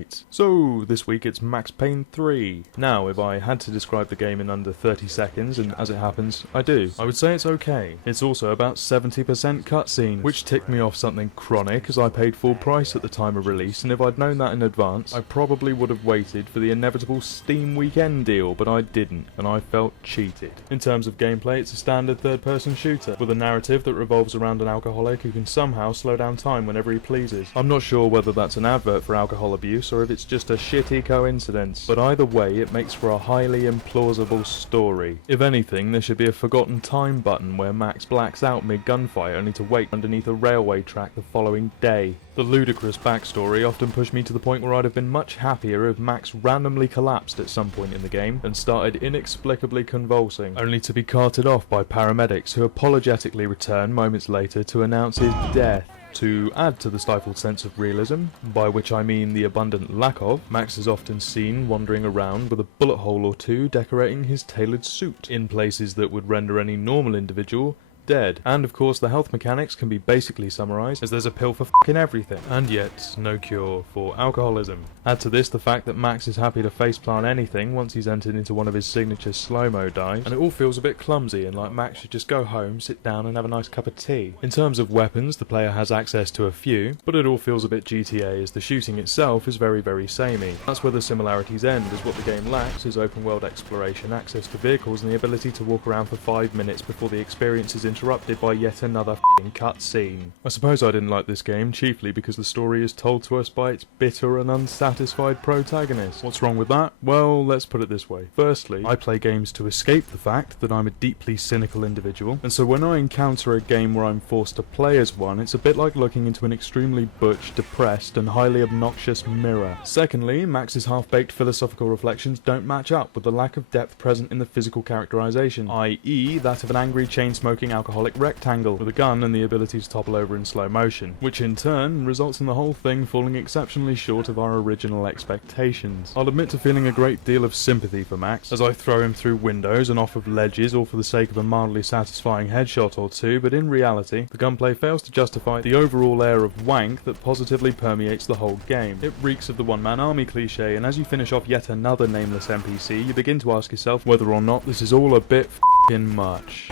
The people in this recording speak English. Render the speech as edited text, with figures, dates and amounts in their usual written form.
Right, so this week it's Max Payne 3. Now, if I had to describe the game in under 30 seconds, and as it happens, I do, I would say it's okay. It's also about 70% cutscene, which ticked me off something chronic as I paid full price at the time of release, and if I'd known that in advance, I probably would have waited for the inevitable Steam weekend deal, but I didn't, and I felt cheated. In terms of gameplay, it's a standard third-person shooter, with a narrative that revolves around an alcoholic who can somehow slow down time whenever he pleases. I'm not sure whether that's an advert for alcohol abuse or if it's just a shitty coincidence, but either way it makes for a highly implausible story. If anything, there should be a forgotten time button where Max blacks out mid-gunfight only to wake underneath a railway track the following day. The ludicrous backstory often pushed me to the point where I'd have been much happier if Max randomly collapsed at some point in the game and started inexplicably convulsing, only to be carted off by paramedics who apologetically return moments later to announce his death. To add to the stifled sense of realism, by which I mean the abundant lack of, Max is often seen wandering around with a bullet hole or two decorating his tailored suit, in places that would render any normal individual dead. And of course the health mechanics can be basically summarised as there's a pill for fucking everything, and yet no cure for alcoholism. Add to this the fact that Max is happy to faceplant anything once he's entered into one of his signature slow-mo dives, and it all feels a bit clumsy and like Max should just go home, sit down and have a nice cup of tea. In terms of weapons, the player has access to a few, but it all feels a bit GTA as the shooting itself is very samey. That's where the similarities end, as what the game lacks is open world exploration, access to vehicles and the ability to walk around for 5 minutes before the experience is interrupted by yet another f***ing cutscene. I suppose I didn't like this game chiefly because the story is told to us by its bitter and unsatisfied protagonist. What's wrong with that? Well, let's put it this way. Firstly, I play games to escape the fact that I'm a deeply cynical individual, and so when I encounter a game where I'm forced to play as one, it's a bit like looking into an extremely butch, depressed and highly obnoxious mirror. Secondly, Max's half-baked philosophical reflections don't match up with the lack of depth present in the physical characterization, i.e. that of an angry chain-smoking alcoholic rectangle with a gun and the ability to topple over in slow motion, which in turn results in the whole thing falling exceptionally short of our original expectations. I'll admit to feeling a great deal of sympathy for Max as I throw him through windows and off of ledges all for the sake of a mildly satisfying headshot or two, but in reality the gunplay fails to justify the overall air of wank that positively permeates the whole game. It reeks of the one-man army cliche, and as you finish off yet another nameless NPC you begin to ask yourself whether or not this is all a bit f***ing much.